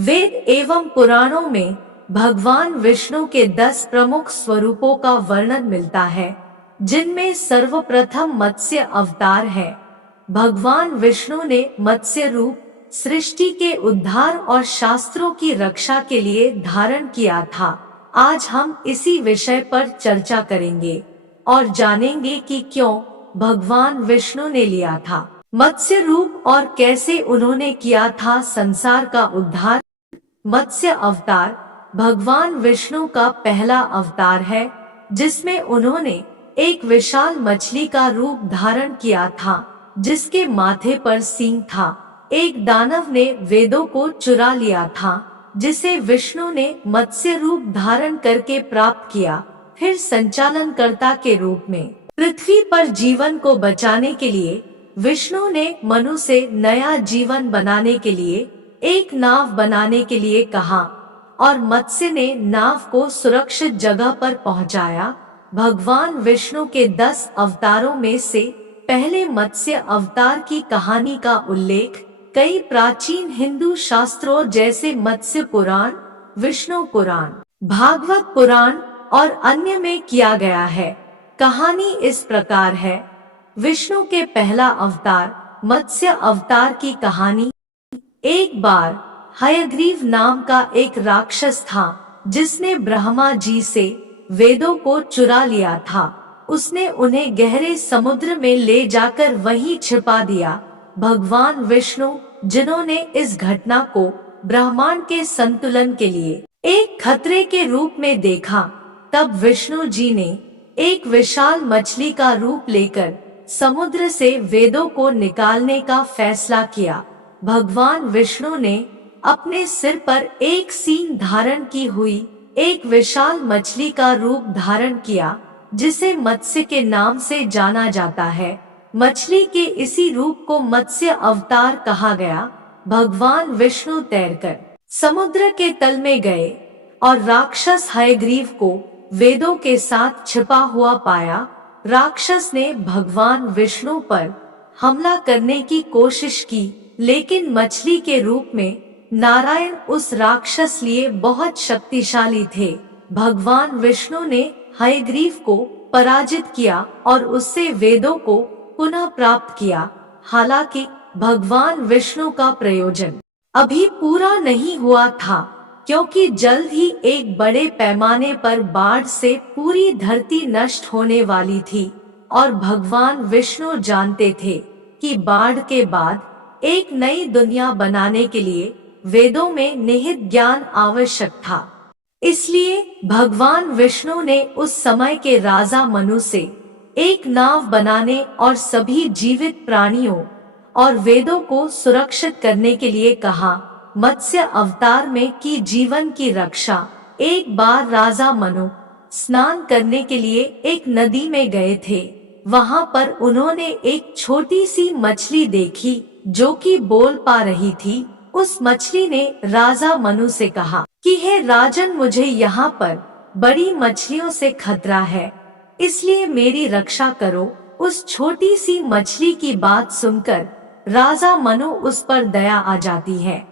वेद एवं पुराणों में भगवान विष्णु के 10 प्रमुख स्वरूपों का वर्णन मिलता है, जिनमें सर्वप्रथम मत्स्य अवतार है। भगवान विष्णु ने मत्स्य रूप सृष्टि के उद्धार और शास्त्रों की रक्षा के लिए धारण किया था। आज हम इसी विषय पर चर्चा करेंगे और जानेंगे कि क्यों भगवान विष्णु ने लिया था मत्स्य रूप और कैसे उन्होंने किया था संसार का उद्धार। मत्स्य अवतार भगवान विष्णु का पहला अवतार है, जिसमें उन्होंने एक विशाल मछली का रूप धारण किया था, जिसके माथे पर सींग था। एक दानव ने वेदों को चुरा लिया था, जिसे विष्णु ने मत्स्य रूप धारण करके प्राप्त किया। फिर संचालनकर्ता के रूप में पृथ्वी पर जीवन को बचाने के लिए विष्णु ने मनु से नया जीवन बनाने के लिए एक नाव बनाने के लिए कहा और मत्स्य ने नाव को सुरक्षित जगह पर पहुंचाया। भगवान विष्णु के 10 अवतारों में से पहले मत्स्य अवतार की कहानी का उल्लेख कई प्राचीन हिंदू शास्त्रों जैसे मत्स्य पुराण, विष्णु पुराण, भागवत पुराण और अन्य में किया गया है। कहानी इस प्रकार है। विष्णु के पहला अवतार मत्स्य अवतार की कहानी। एक बार हयग्रीव नाम का एक राक्षस था, जिसने ब्रह्मा जी से वेदों को चुरा लिया था। उसने उन्हें गहरे समुद्र में ले जाकर वहीं छिपा दिया। भगवान विष्णु, जिन्होंने इस घटना को ब्रह्मांड के संतुलन के लिए एक खतरे के रूप में देखा, तब विष्णु जी ने एक विशाल मछली का रूप लेकर समुद्र से वेदों को निकालने का फैसला किया। भगवान विष्णु ने अपने सिर पर एक सींग धारण की हुई एक विशाल मछली का रूप धारण किया, जिसे मत्स्य के नाम से जाना जाता है। मछली के इसी रूप को मत्स्य अवतार कहा गया। भगवान विष्णु तैरकर समुद्र के तल में गए और राक्षस हयग्रीव को वेदों के साथ छिपा हुआ पाया। राक्षस ने भगवान विष्णु पर हमला करने की कोशिश की, लेकिन मछली के रूप में नारायण उस राक्षस लिए बहुत शक्तिशाली थे। भगवान विष्णु ने हयग्रीव को पराजित किया और उससे वेदों को पुनः प्राप्त किया। हालांकि भगवान विष्णु का प्रयोजन अभी पूरा नहीं हुआ था, क्योंकि जल्द ही एक बड़े पैमाने पर बाढ़ से पूरी धरती नष्ट होने वाली थी और भगवान विष्णु जानते थे कि बाढ़ के बाद एक नई दुनिया बनाने के लिए वेदों में निहित ज्ञान आवश्यक था। इसलिए भगवान विष्णु ने उस समय के राजा मनु से एक नाव बनाने और सभी जीवित प्राणियों और वेदों को सुरक्षित करने के लिए कहा। मत्स्य अवतार में की जीवन की रक्षा। एक बार राजा मनु स्नान करने के लिए एक नदी में गए थे। वहां पर उन्होंने एक छोटी सी मछली देखी, जो कि बोल पा रही थी। उस मछली ने राजा मनु से कहा कि हे राजन, मुझे यहाँ पर बड़ी मछलियों से खतरा है, इसलिए मेरी रक्षा करो। उस छोटी सी मछली की बात सुनकर राजा मनु उस पर दया आ जाती है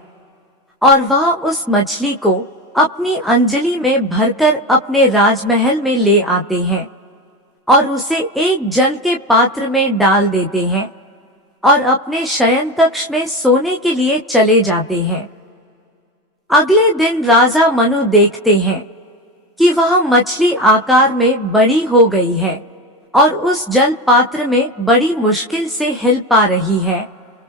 और वह उस मछली को अपनी अंजलि में भरकर अपने राजमहल में ले आते हैं और उसे एक जल के पात्र में डाल देते हैं और अपने शयन कक्ष में सोने के लिए चले जाते हैं। अगले दिन राजा मनु देखते हैं कि वह मछली आकार में बड़ी हो गई है और उस जल पात्र में बड़ी मुश्किल से हिल पा रही है।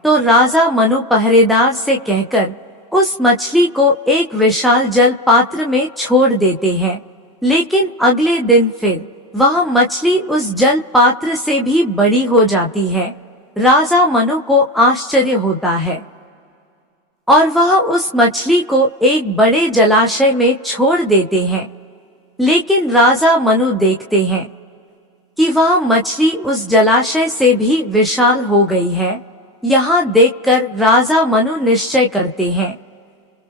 तो राजा मनु पहरेदार से कहकर उस मछली को एक विशाल जल पात्र में छोड़ देते हैं। लेकिन अगले दिन फिर वह मछली उस जल पात्र से भी बड़ी हो जाती है। राजा मनु को आश्चर्य होता है और वह उस मछली को एक बड़े जलाशय में छोड़ देते हैं। लेकिन राजा मनु देखते हैं कि वह मछली उस जलाशय से भी विशाल हो गई है। यहाँ देखकर राजा मनु निश्चय करते हैं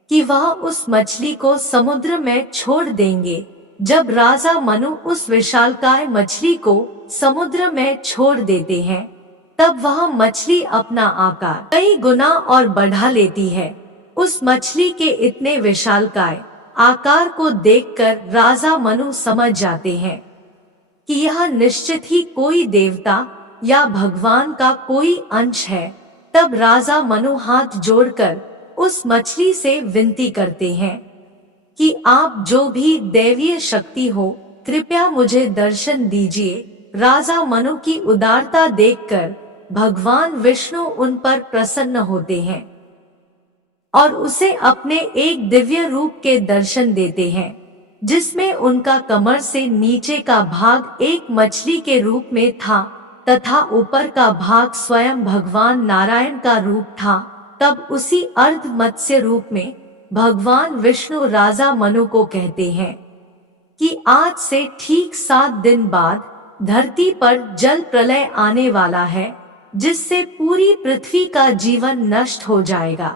कि वह उस मछली को समुद्र में छोड़ देंगे। जब राजा मनु उस विशालकाय मछली को समुद्र में छोड़ देते हैं, तब वह मछली अपना आकार कई गुना और बढ़ा लेती है। उस मछली के इतने विशालकाय आकार को देखकर राजा मनु समझ जाते हैं कि यह निश्चित ही कोई देवता या भगवान का कोई अंश है। तब राजा मनु हाथ जोड़कर उस मछली से विनती करते हैं कि आप जो भी दैवीय शक्ति हो, कृपया मुझे दर्शन दीजिए। राजा मनु की उदारता देखकर भगवान विष्णु उन पर प्रसन्न होते हैं और उसे अपने एक दिव्य रूप के दर्शन देते हैं, जिसमें उनका कमर से नीचे का भाग एक मछली के रूप में था तथा ऊपर का भाग स्वयं भगवान नारायण का रूप था। तब उसी अर्ध मत्स्य रूप में भगवान विष्णु राजा मनु को कहते हैं कि आज से ठीक 7 दिन बाद धरती पर जल प्रलय आने वाला है, जिससे पूरी पृथ्वी का जीवन नष्ट हो जाएगा।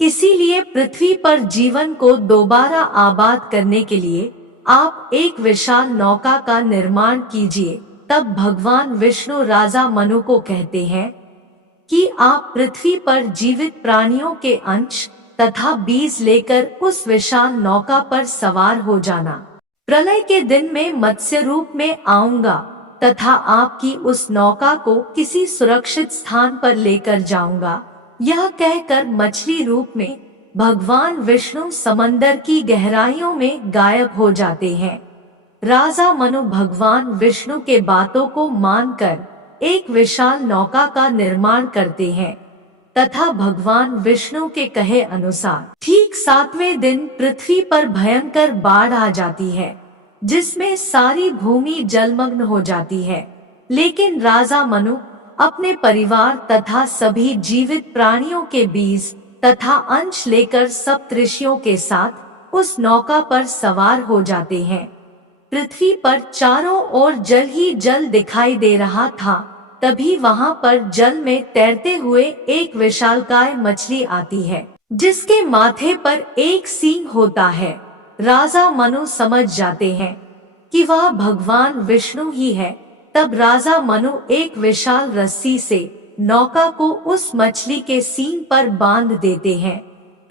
इसीलिए पृथ्वी पर जीवन को दोबारा आबाद करने के लिए आप एक विशाल नौका का निर्माण कीजिए। तब भगवान विष्णु राजा मनु को कहते हैं कि आप पृथ्वी पर जीवित प्राणियों के अंश तथा बीज लेकर उस विशाल नौका पर सवार हो जाना। प्रलय के दिन में मत्स्य रूप में आऊंगा तथा आपकी उस नौका को किसी सुरक्षित स्थान पर लेकर जाऊंगा। यह कहकर मछली रूप में भगवान विष्णु समंदर की गहराइयों में गायब हो जाते हैं। राजा मनु भगवान विष्णु के बातों को मानकर एक विशाल नौका का निर्माण करते हैं तथा भगवान विष्णु के कहे अनुसार ठीक 7वें दिन पृथ्वी पर भयंकर बाढ़ आ जाती है, जिसमें सारी भूमि जलमग्न हो जाती है। लेकिन राजा मनु अपने परिवार तथा सभी जीवित प्राणियों के बीज तथा अंश लेकर सप्तऋषियों के साथ उस नौका पर सवार हो जाते हैं। पृथ्वी पर चारों ओर जल ही जल दिखाई दे रहा था। तभी वहां पर जल में तैरते हुए एक विशालकाय मछली आती है, जिसके माथे पर एक सींग होता है। राजा मनु समझ जाते हैं कि वह भगवान विष्णु ही है। तब राजा मनु एक विशाल रस्सी से नौका को उस मछली के सींग पर बांध देते हैं।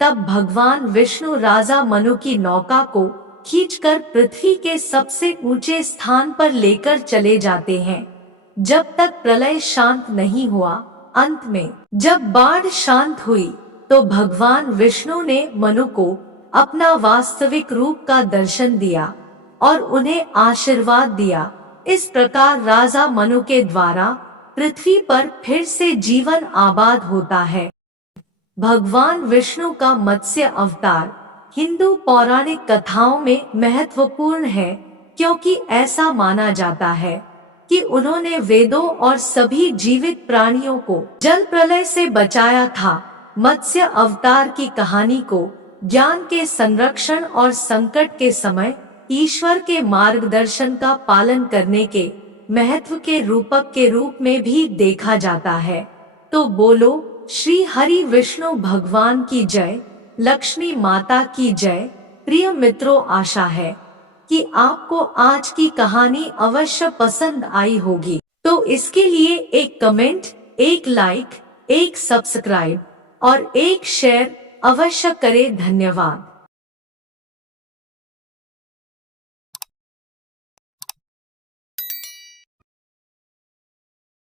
तब भगवान विष्णु राजा मनु की नौका को खींचकर पृथ्वी के सबसे ऊंचे स्थान पर लेकर चले जाते हैं, जब तक प्रलय शांत नहीं हुआ। अंत में जब बाढ़ शांत हुई तो भगवान विष्णु ने मनु को अपना वास्तविक रूप का दर्शन दिया और उन्हें आशीर्वाद दिया। इस प्रकार राजा मनु के द्वारा पृथ्वी पर फिर से जीवन आबाद होता है। भगवान विष्णु का मत्स्य अवतार हिंदू पौराणिक कथाओं में महत्वपूर्ण है, क्योंकि ऐसा माना जाता है कि उन्होंने वेदों और सभी जीवित प्राणियों को जल प्रलय से बचाया था। मत्स्य अवतार की कहानी को ज्ञान के संरक्षण और संकट के समय ईश्वर के मार्गदर्शन का पालन करने के महत्व के रूपक के रूप में भी देखा जाता है। तो बोलो श्री हरि विष्णु भगवान की जय, लक्ष्मी माता की जय। प्रिय मित्रों, आशा है कि आपको आज की कहानी अवश्य पसंद आई होगी। तो इसके लिए एक कमेंट, एक लाइक, एक सब्सक्राइब और एक शेयर अवश्य करें। धन्यवाद।